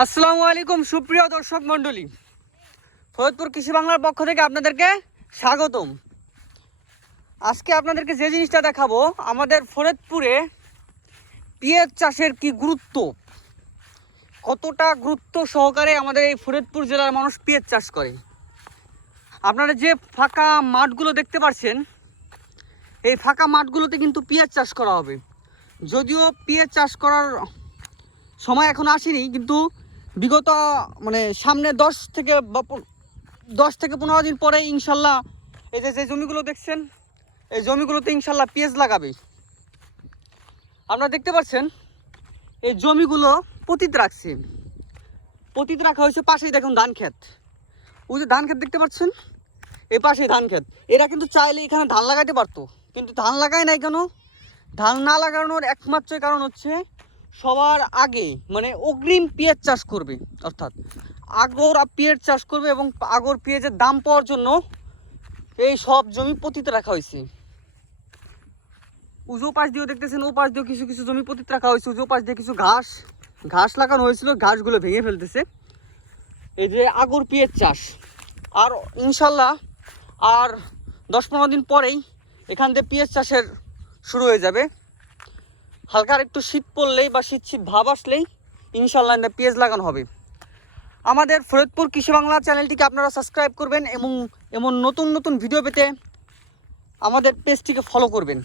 আসসালামু আলাইকুম, সুপ্রিয় দর্শক মণ্ডলী। ফরিদপুর কৃষি বাংলার পক্ষ থেকে আপনাদেরকে স্বাগতম। আজকে আপনাদেরকে যে জিনিসটা দেখাবো, আমাদের ফরিদপুরে পেঁয়াজ চাষের কি গুরুত্ব? কতটা গুরুত্ব সহকারে আমাদের এই ফরিদপুর জেলার মানুষ পেঁয়াজ চাষ করে? আপনারা যে ফাঁকা মাঠগুলো দেখতে পাচ্ছেন এই ফাঁকা মাঠগুলোতে কিন্তু পেঁয়াজ চাষ করা হবে। যদিও পেঁয়াজ চাষ করার সময় এখন আসেনি, কিন্তু বিগত মানে সামনে দশ থেকে দশ থেকে পনেরো দিন পরে ইনশাল্লাহ এই যে যে জমিগুলো দেখছেন, এই জমিগুলোতে ইনশাল্লাহ পেঁয়াজ লাগাবে। আপনারা দেখতে পাচ্ছেন, এই জমিগুলো পতিত রাখছে। পতিত রাখা হয়েছে পাশেই দেখুন ধান ক্ষেত। ওই যে ধান ক্ষেত দেখতে পাচ্ছেন? এই পাশেই ধান ক্ষেত। এরা কিন্তু চাইলে এখানে ধান লাগাইতে পারতো, কিন্তু ধান লাগায় নাই কেন? ধান না লাগানোর একমাত্র কারণ হচ্ছে সবার আগে মানে অগ্রিম পেঁয়াজ চাষ করবে, অর্থাৎ আগর আর পেঁয়াজ চাষ করবে এবং আগর পেঁয়াজের দাম পাওয়ার জন্য এই সব জমি পতিত রাখা হয়েছে। উজো পাশ দিয়েও দেখতেছেন, ও পাশ দিয়েও কিছু কিছু জমি পতিত রাখা হয়েছে। উজো পাশ দিয়ে কিছু ঘাস ঘাস লাগানো হয়েছিল, ঘাসগুলো ভেঙে ফেলতেছে। এই যে আগর পেঁয়াজ চাষ, আর ইনশাল্লাহ আর দশ পনেরো দিন পরেই এখান থেকে পেঁয়াজ চাষের শুরু হয়ে যাবে। হালকা একটু শীত পড়লেই বা শীত শীত ভাব আসলেই ইনশাল্লাহ এটা পেঁয়াজ লাগানো হবে। আমাদের ফরিদপুর কৃষি বাংলা চ্যানেলটিকে আপনারা সাবস্ক্রাইব করবেন এবং এমন নতুন নতুন ভিডিও পেতে আমাদের পেজটিকে ফলো করবেন।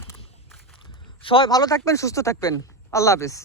সবাই ভালো থাকবেন, সুস্থ থাকবেন। আল্লাহ হাফিজ।